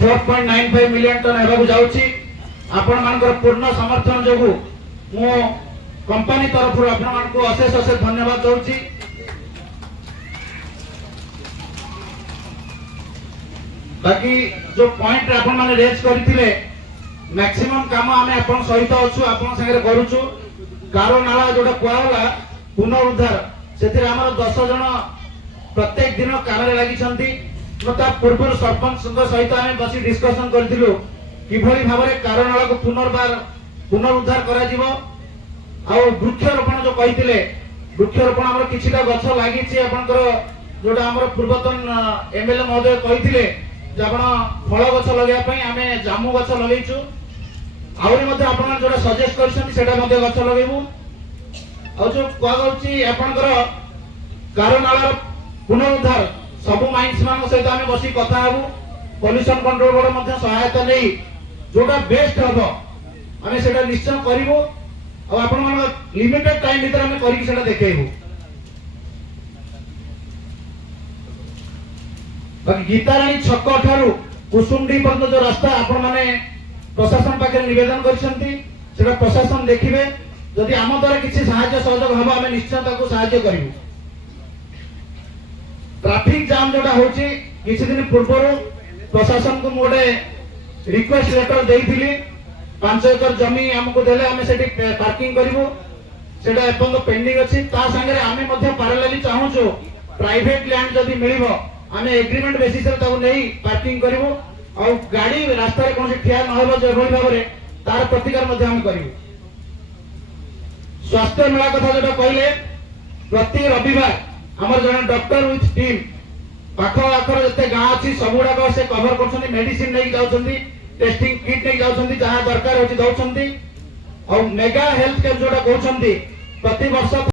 4.95 million ton हेबाकु जाउछि। आपण मानकर पूर्ण समर्थन जोगु मो कंपनी तरफ आपण मानकु अशेष अशेष धन्यवाद दउछि। बाकी जो पॉइंट आपण माने रेज करथिले मैक्सिमम काम आमे आपण सहित अछु, आपण संगे करूछु। कारो नाला जोटा कोआला पुनरुद्धार सेतिर हमर 10 जन प्रत्येक दिन काम रे लागि छंती। ता पूर्व सरपंच सहित आमे बसी डिस्कशन करथिलु किभली भाबरे कारो नाला को पुनरुद्धार करा जीवो। आ वृक्षरोपण जो कहिथिले वृक्षरोपण हमर किछिटा गछ लागि छि। आपनकर जोटा हमर पूर्वतन एमएलए महोदय कहिथिले जे आपण फल गछ लगेया पई आमे जामु गछ लगेइछु। आउरी मध्ये आपण जोटा सजेस्ट करछन सेटा मध्ये गछ लगेबु। आ जो कहउछि आपनकर कारोनाला पुनरुद्धार सब माइंस मान सहित आमे बसी कथा हबु। पॉल्यूशन कंट्रोल बोर्ड मध्ये सहायता नै जोटा बेस्ट हबो आमे सेटा निश्चय करिवो। आ आपण मान लिमिटेड टाइम भीतर आमे करिक सेटा देखेबु। बाकी गीताराणी छक ठारू कुसुमडी पर्यंत जो रास्ता आपण माने प्रशासन पाखे निवेदन करछंती सेटा प्रशासन देखिबे। जदि आम द्वारा किसी सहायता सहयोग हबो आमे निश्चय ताको सहायता करिवु। ट्रैफिक जाम जोटा होची किछि दिन पूर्व प्रशासन को मोडे रिक्वेस्ट लेटर देइथिली 5 एकर जमी हमको देले आमे सेठी पार्किंग करिवु। सेटा एपंग पेंडिंग अछि। ता संगे आमे मध्ये पैरेलली चाहूछु प्राइवेट लैंड जदि मिलिबो आमे एग्रीमेंट बेसिस रे ताको नै पार्किंग करिवु। आ गाड़ी रास्ता रे कोन ठिया न होबो जे भली भाबरे तार प्रतिकार मध्ये हम करिवु। स्वास्थ्य मेला कथा जेटा कहले प्रति रविवार हमर जने डॉक्टर विथ टीम पाखो आखर जते गां अछि सबुडा को से कवर करछनी। मेडिसिन नै जाउछंती, टेस्टिंग किट नै जाउछंती, जहां दरकार होछि दउछंती। और मेगा हेल्थ कैंप जोटा कहउछंती प्रति वर्ष